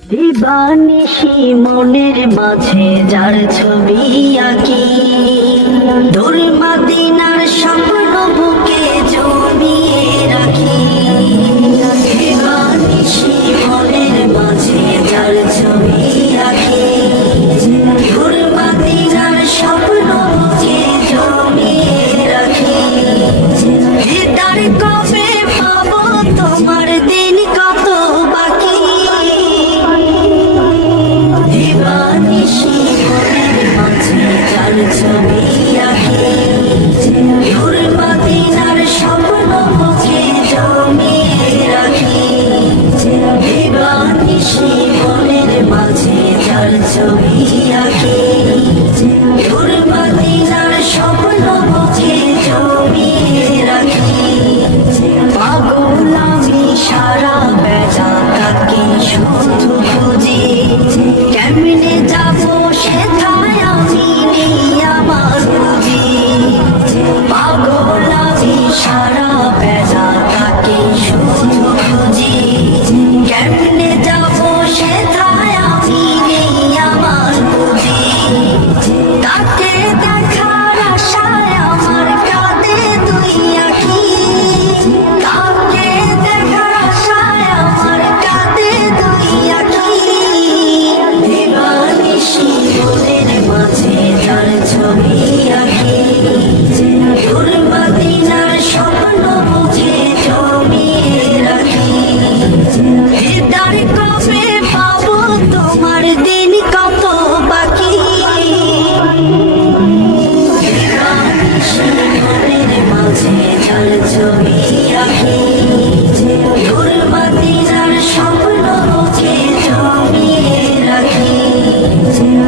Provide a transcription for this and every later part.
দিবানিশি মনের মাঝে যার ছবি আঁকি, দূর মদিনার স্বপ্ন বুকে জমিয়ে রাখি। দিবানিশি মনের মাঝে যার ছবি আঁকি, দূর মদিনার স্বপ্ন বুকে জমিয়ে রাখি। দিদার কবে পাবো তোমার, দিন কত বাকি। দিবানিশি মনের মাঝে যার ছবি আঁকি, দূর মদিনার স্বপ্ন বুকে জমিয়ে রাখি। দিবানিশি মনের মাঝে যার ছবি আঁকি, দূর মদিনার স্বপ্ন বুকে জমিয়ে রাখি। পাগল আমি সারা বেলা তাকে শুধু খুঁজি, কেমনে যাবো সেথায় আমি নেই আমার বুঝি। পাগল আমি সারা বেলা তাকে শুধু খুঁজি, কেমনে যাবো সেথায় আমি নেই আমার বুঝি। তাকে দেখার আশায় আমার কাঁদে দুই আঁখি, তাকে দেখার আশায় আমার কাঁদে দুই আঁখি। দিবানিশি মনের মাঝে যার ছবি আঁকি, দূর মদিনার স্বপ্ন বুঝে জমিয়ে রাখি। দিদার কবে পাবো তোমার, দিন কত বাকি। দিবানিশি মনের মাঝে যার ছবি আঁকি, দূর মদিনার স্বপ্ন বুঝে জমিয়ে রাখি।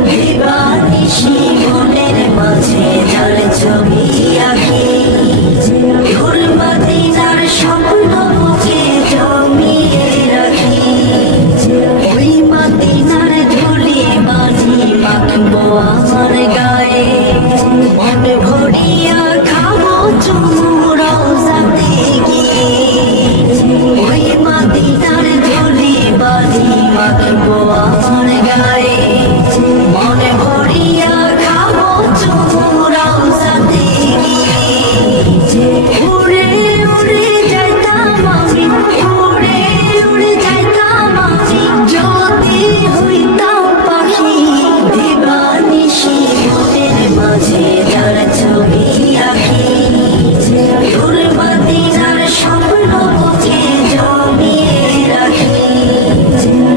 দিবানিশি মনের মাঝে যার ছবি আঁকি, দূর মদিনার স্বপ্ন বুঝে জমিয়ে রাখি। ওই মদিনার ধুলি মাটি মাখবো আমার গায়ে, মন ভরিয়া খাবো চুমু রওজাতে গিয়ে। ওই মদিনার ধুলি মাটি মাখবো আমার গায়ে, মন ভরিয়া খাবো চুমু রওজাতে গিয়ে। উড়ে উড়ে যাইতাম আমি, উড়ে উড়ে যাইতাম আমি, যদি হইতাম পাখি। দিবানিশি মনের মাঝে যার ছবি আঁকি, দূর মদিনার স্বপ্ন বুঝে জমিয়ে রাখি।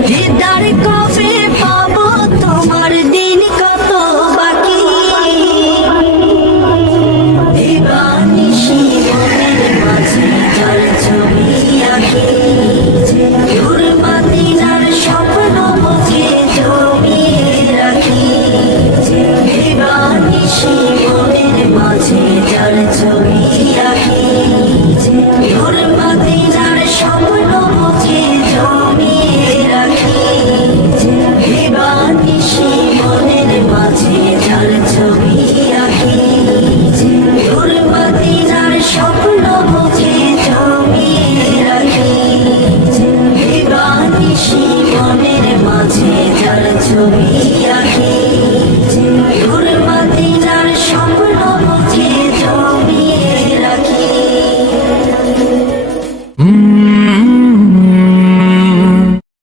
দিদার কবে পাবো তোমার, দিন কত বাকি। দিবানিশি মনের মাঝে যার ছবি আঁকি, দূর মদিনার স্বপ্ন বুঝে জমিয়ে রাখি। দিবানিশি মনের মাঝে যার ছবি আঁকি, দূর মদিনার স্বপ্ন বুঝে জমিয়ে রাখি। দিবানিশি মনের মাঝে যার ছবি আঁকি, দূর মদিনার স্বপ্ন বুঝে জমিয়ে রাখি। দিবানিশি মনের মাঝে যার ছবি